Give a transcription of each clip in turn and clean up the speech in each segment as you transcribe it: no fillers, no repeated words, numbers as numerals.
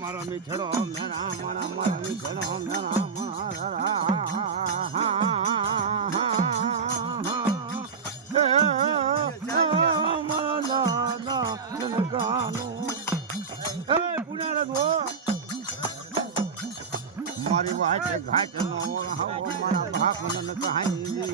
મારો મીઠડો મેરા મારા મારા મીઠડો મેરા મારા મારી વાત ઘાટ નો મારા બાપ મને કહાની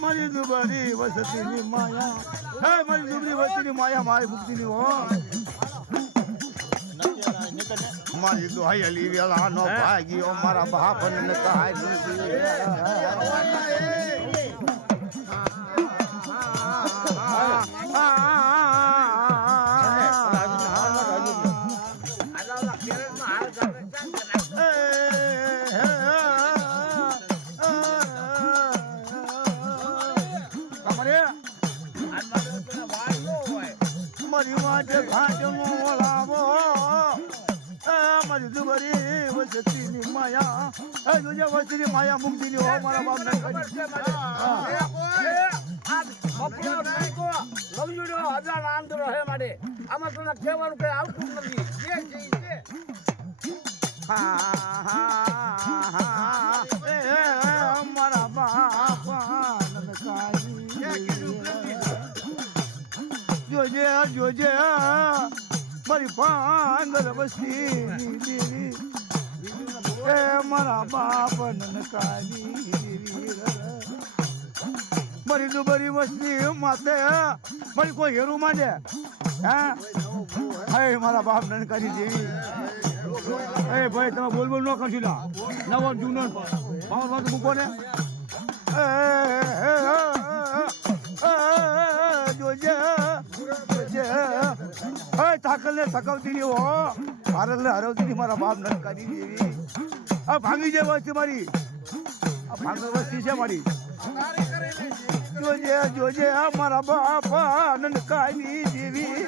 મારી દુબરી વસતીની માયા હે મારી દુબરી વસતીની માયા મારી મુક્તિની હો મારી દુહાઈ અલી વેલા નો ભાગ્યો મારા બાપ ને કહાની મારી માટે ઘાટ નો લાવો મારી દુબરી વસતીની માયા જોજે વસતીની માયા મુક્તિની હો મારા બાપ ને મારા બાપ જોજે જોજે મારી પાંગલ વસ્તી દેવી એ મારા બાપ નનકાની મારી દુબરી વસ્તી માતે મારી કોઈ હેરું માંડે હે મારા બાપ નનકાની દેવી એ ભાઈ તમે બોલ બોલ ન કરશો ના નવો જૂનો પાવર વાત મૂકો ને જોજે તાકલ ને થકવતી ની હો ભારત ને હરવતી મારા બાપ નનકાની દેવી આ ભાંગી જાય વસ્તી મારી આ ભાંગર વસ્તી છે મારી જોજે જોજે મારા બાપ નનકાની દેવી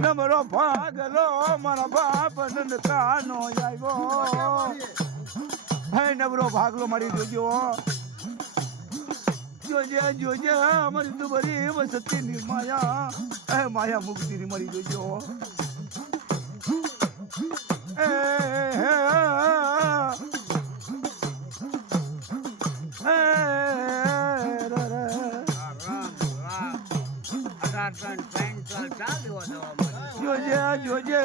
નમરો ભાગલો મારા બાપ નનકાનો આવ્યો હે નબરો ભાગલો મારી જોજો જોજે જોજે મારી દુબરી વસતીની માયા હે માયા મુક્તિની મારી જોજો જોજે જોજે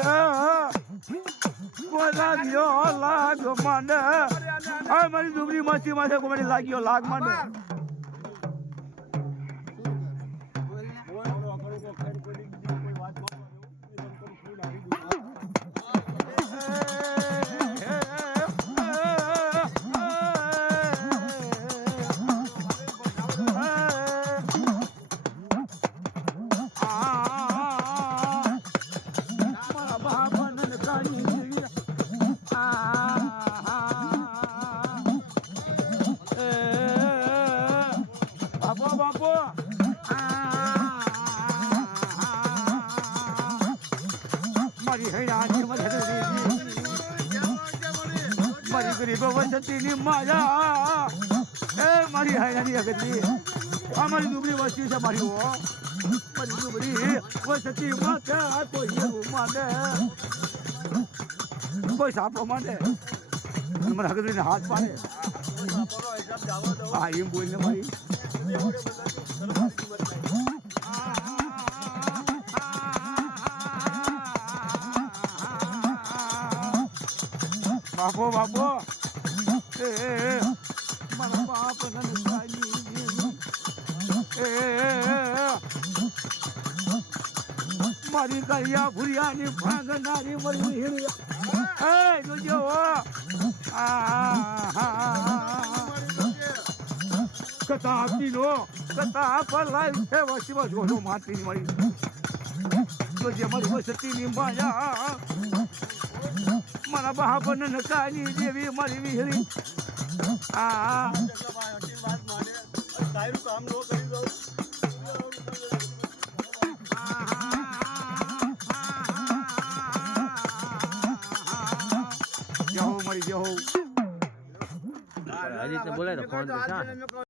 લાગ્યો લાગ માંડે મારી દુબરી મસ્તી માથે કોમેડી લાગ્યો લાગ માંડે મારી ગરીબ વસતીની માયા એ મારી હાયરાની અગતી આ મારી દુબળી વસ્તી છે મારી હો મારી દુબળી વસતી માથે કોઈ એવું માંડે કોઈ સાપો માંડે મારા હગરીને હાથ પાડે હા એમ બોલને મારી બાપો બાપો મારા બાપ મારી કૈયા ભૂરિયાની ભાગનારી મળી હિરિયા જોજો કથા આપીનો કથા પર લાવી છે વસીમાં જોજો માટીની મળી જોજે મારી વસતીની માયા મારા બહાપન નકાની દેવી મારી વિહરી આ કામ નો કરી દઉં જહો મરી જહો હજી તો બોલે તો ફોન તો